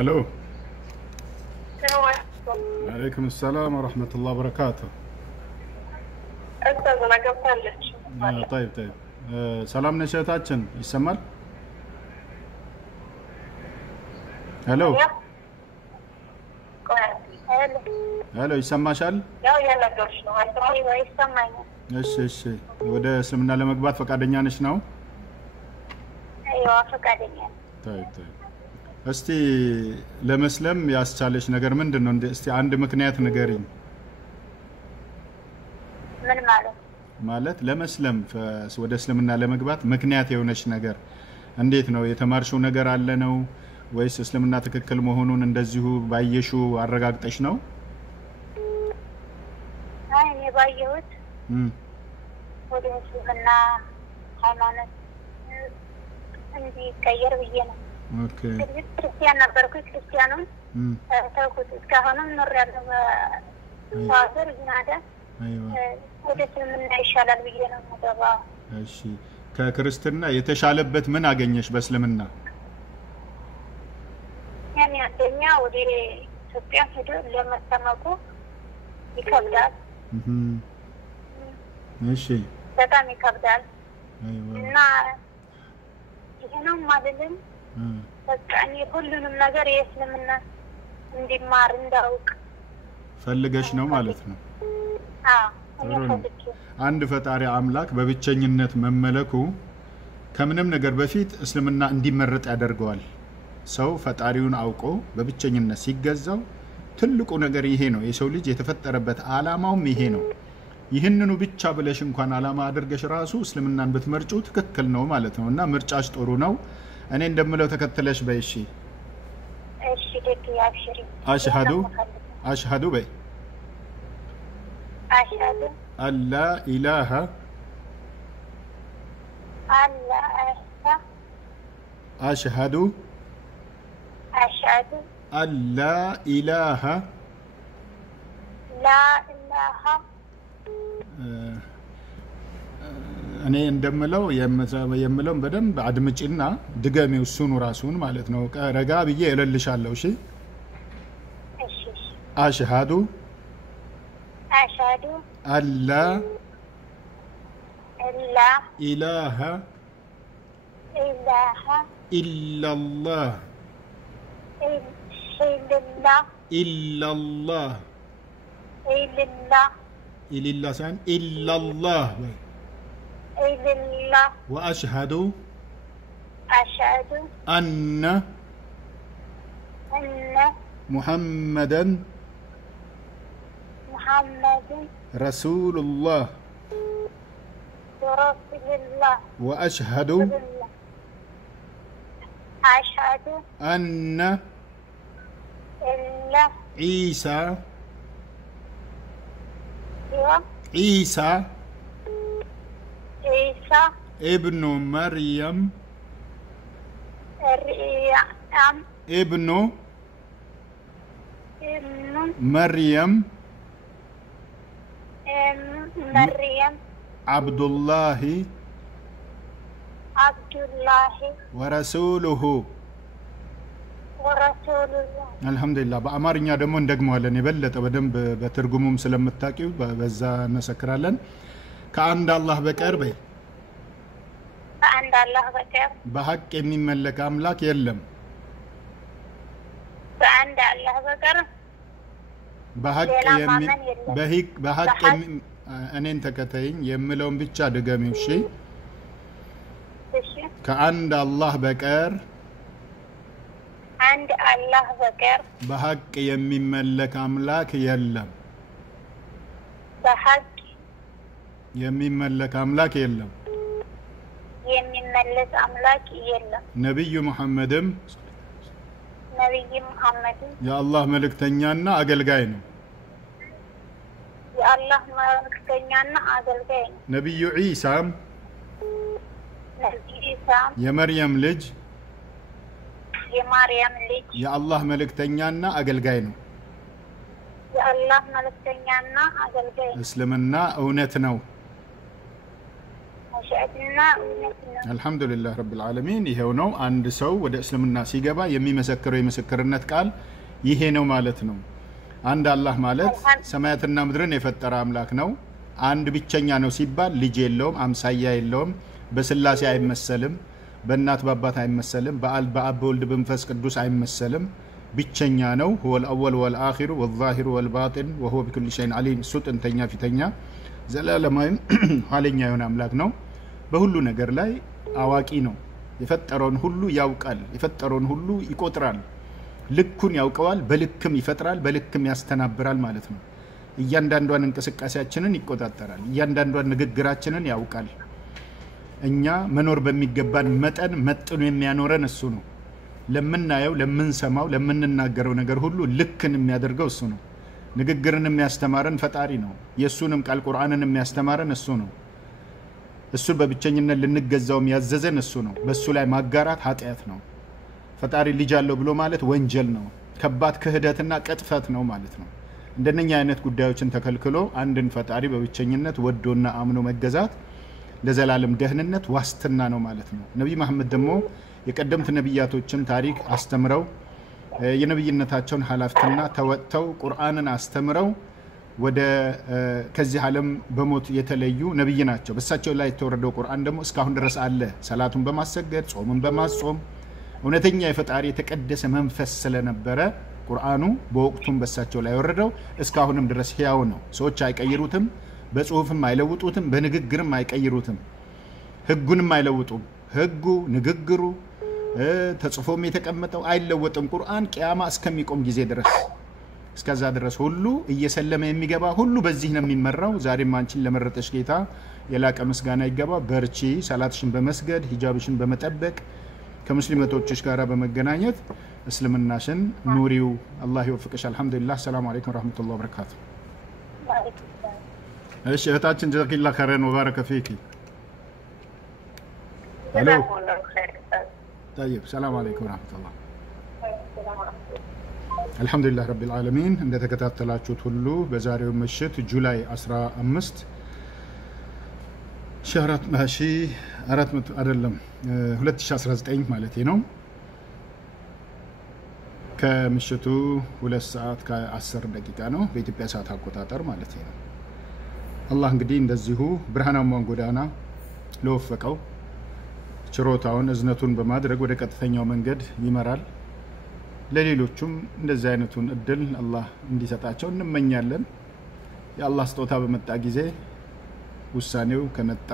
الو. السلام عليكم. عليكم السلام ورحمة الله وبركاته. أستاذ أنا قبلتش. طيب سلام نشاتاتشن يسمال. الو. الو يسمى شال؟ يلا قرش ነው አይ ይሰማኛል እሺ ወደ እስልምና ለመግባት ፈቃደኛ ነሽ ነው? አይዋ ፈቃደኛ طيب እስቲ ለመስለም ያስቻለሽ ነገር ምንድነው? እስቲ አንድ ምክንያት ንገሪኝ። ምን ማለት ለመስለም ወደ እስልምና ለመግባት ምክንያት የሆነሽ ነገር እንዴት ነው? የተማርሽው ነገር አለ ነው ወይስ እስልምና ትክክል መሆኑን እንደዚሁ ባየሽው አረጋግጠሽ ነው? አይ እኔ ባየሁት ወደ እስልምና ሃይማኖት እንዲቀየር ብዬ ነው። ኦኬ ክርስቲያን ነበርኩ። ክርስቲያኑን ተውኩት። እስካሁንም ኖሬያለሁ በሀገር ዝናዳ ወደ እስልምና ይሻላል ብዬ ነው የምገባው። እሺ ከክርስትና የተሻለበት ምን አገኘሽ በእስልምና? ያኔ አንደኛ ወደ ኢትዮጵያ ሄዶ ለመሰመቁ ይከብዳል። እሺ በጣም ይከብዳል። አይዋ እና ይሄ ነው ማለትም በቃ እኔ ሁሉንም ነገር የእስልምና እንዲማር እንዳውቅ ፈልገሽ ነው ማለት ነው? አዎ አንድ ፈጣሪ አምላክ በብቸኝነት መመለኩ ከምንም ነገር በፊት እስልምና እንዲመረጥ ያደርገዋል። ሰው ፈጣሪውን አውቆ በብቸኝነት ሲገዛው ትልቁ ነገር ይሄ ነው። የሰው ልጅ የተፈጠረበት ዓላማውም ይሄ ነው። ይህንኑ ብቻ ብለሽ እንኳን ዓላማ አድርገሽ ራሱ እስልምናን ብትመርጩ ትክክል ነው ማለት ነውና ምርጫሽ ጥሩ ነው። እኔ እንደምለው ተከተለሽ በእሺ እሺ ደግ ያብሽሪ አሽሃዱ በይ አሽሃዱ አላ ኢላሃ አሽሃዱ አላ ኢላሃ ላ ኢላሃ እኔ እንደምለው የምለው በደንብ አድምጪና ድገሚው እሱን ራሱን ማለት ነው። ረጋ ብዬ እልልሻለሁ። እሺ አሽሃዱ አላ ኢላሃ ኢላላህ ኢላላህ ኢላላህ ሳይሆን ኢላላህ إلا وأشهد أن محمدا رسول الله وأشهد أن عيسى ابن مريم ابن مريم عبد الله ورسوله الحمد لله በአማርኛ ደግሞ እንደግመዋለን የበለጠ በደንብ በትርጉሙም ስለምታቂው በዛ እንሰክራለን። ከአንድ አላህ በቀር በይ ከአንድ አላህ በቀር በሐቅ የሚመለክ አምላክ የለም። ከአንድ አላህ በቀር በሐቅ እኔን ተከተይኝ የምለውን ብቻ ድገሚው። እሺ ከአንድ አላህ በቀር አንድ አላህ በቀር በሐቅ የሚመለክ አምላክ የለም። በሐቅ የሚመለክ አምላክ የለም። የሚመለክ አምላክ የለም። ነብዩ መሐመድም መሐመድ የአላህ መልእክተኛና አገልጋይ ነው። የአላህ መልእክተኛና አገልጋይ ነው። ነብዩ ዒሳም የመርየም ልጅ የአላህ መልእክተኛና አገልጋይ ነው። የአላህ መልእክተኛና አገልጋይ እስልምና እውነት ነው። መሻአትና እምነትና አልহামዱሊላህ ረብል ዓለሚን ይሄው ነው አንድ ሰው ወደ እስልምና ሲገባ የሚመሰክረው የምስክርነት ቃል ይሄ ነው ማለት ነው አንድ አላህ ማለት ሰማያትና ምድርን የፈጠረ አምላክ ነው አንድ ብቸኛ ነው ሲባል ልጅ የለውም አምሳያ የለውም በስላሴ አይመሰልም በእናት በአባት አይመሰልም በአብ በወልድ በመንፈስ ቅዱስ አይመሰልም ብቸኛ ነው هو الاول والاخر والظاهر والباطن وهو بكل شيء عليم ሱጥንተኛ ፊተኛ ዘላለማዊም ኋለኛ የሆነ አምላክ ነው በሁሉ ነገር ላይ አዋቂ ነው የፈጠረውን ሁሉ ያውቃል የፈጠረውን ሁሉ ይቆጥራል ልኩን ያውቀዋል በልክም ይፈጥራል በልክም ያስተናብራል ማለት ነው እያንዳንዷን እንቅስቃሴያችንን ይቆጣጠራል እያንዳንዷን ንግግራችንን ያውቃል እኛ መኖር በሚገባን መጠን መጥኖ የሚያኖረን እሱ ነው ለምናየው ለምንሰማው ለምንናገረው ነገር ሁሉ ልክን የሚያደርገው እሱ ነው ንግግርን የሚያስተማረን ፈጣሪ ነው የሱንም ቃል ቁርአንን የሚያስተማረን እሱ ነው እሱ በብቸኝነት ልንገዛው የሚያዘዘን እሱ ነው በሱ ላይ ማጋራት ኃጢያት ነው ፈጣሪ ልጅ አለው ብሎ ማለት ወንጀል ነው ከባድ ክህደትና ቅጥፈት ነው ማለት ነው እንደነኛ አይነት ጉዳዮችን ተከልክሎ አንድን ፈጣሪ በብቸኝነት ወዶና አምኖ መገዛት ለዘላለም ደህንነት ዋስትና ነው ማለት ነው ነብይ መሐመድ ደግሞ የቀደምት ነብያቶችን ታሪክ አስተምረው የነብይነታቸውን ሐላፍትና ተወጥተው ቁርአንን አስተምረው ወደ ከዚህ ዓለም በሞት የተለዩ ነብይ ናቸው በሳቸው ላይ የተወረደው ቁርአን ደግሞ እስካሁን ድረስ አለ ሰላቱን በማሰገድ ጾምን በማጾም እውነተኛ የፈጣሪ የተቀደሰ መንፈስ ስለነበረ ቁርአኑ በወቅቱም በሳቸው ላይ ወረደው እስካሁንም ድረስ ሕያው ነው ሰዎች አይቀይሩትም በጽሁፍም አይለውጡትም በንግግርም አይቀይሩትም ህጉንም አይለውጡም ህጉ ንግግሩ ተጽፎም የተቀመጠው አይለወጥም ቁርአን ቂያማ እስከሚቆም ጊዜ ድረስ እስከዛ ድረስ ሁሉ እየሰለመ የሚገባ ሁሉ በዚህ ነው የሚመራው ዛሬም አንቺን ለመረጠሽ ጌታ የላቀ ምስጋና ይገባ በርቺ ሰላትሽን በመስገድ ሂጃብሽን በመጠበቅ ከሙስሊሞችሽ ጋራ በመገናኘት እስልምናሽን ኑሪው አላህ ይወፍቅሽ አልহামዱሊላህ ሰላም አለይኩም ወራህመቱላሂ ወበረካቱ እሺ እህታችን ጀዛኪላህ ኸይረን ወባረከ ፊኪ ሄሎ طيب السلام عليكم ورحمه الله الحمد لله رب العالمين እንደ ተከታተላችሁት ሁሉ በዛሬው ምሽት ጁላይ 15 ሸህራት ማሺ 400 አይደለም 2019 ማለት ነው ከምሽቱ 2 ሰዓት ከ10 ደቂቃ ነው በኢትዮጵያ ሰዓት አቆጣጠር ማለት ነው አላህ እንግዲህ እንደዚሁ ብርሃናማውን ጎዳና ለወፈቀው ችሮታውን እዝነቱን በማድረግ ወደ ቀጥተኛው መንገድ ይመራል ለሌሎችም እንደዚህ አይነቱን እድል አላህ እንዲሰጣቸው እንመኛለን የአላህ ስጦታ በመጣ ጊዜ ውሳኔው ከመጣ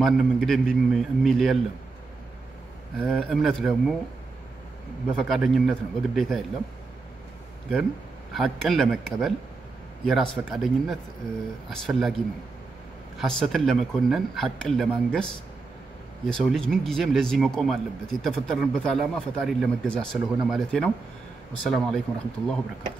ማንንም እንግዲህ እሚል የለም እምነት ደግሞ በፈቃደኝነት ነው በግዴታ የለም ግን ሐቅን ለመቀበል የራስ ፈቃደኝነት አስፈላጊ ነው ሐሰትን ለመኮነን ሐቅን ለማንገስ የሰው ልጅ ምን ጊዜም ለዚህ መቆም አለበት የተፈጠረበት ዓላማ ፈጣሪን ለመገዛት ስለሆነ ማለት ነው ወሰላሙ አለይኩም ወራህመቱላሂ ወበረካቱ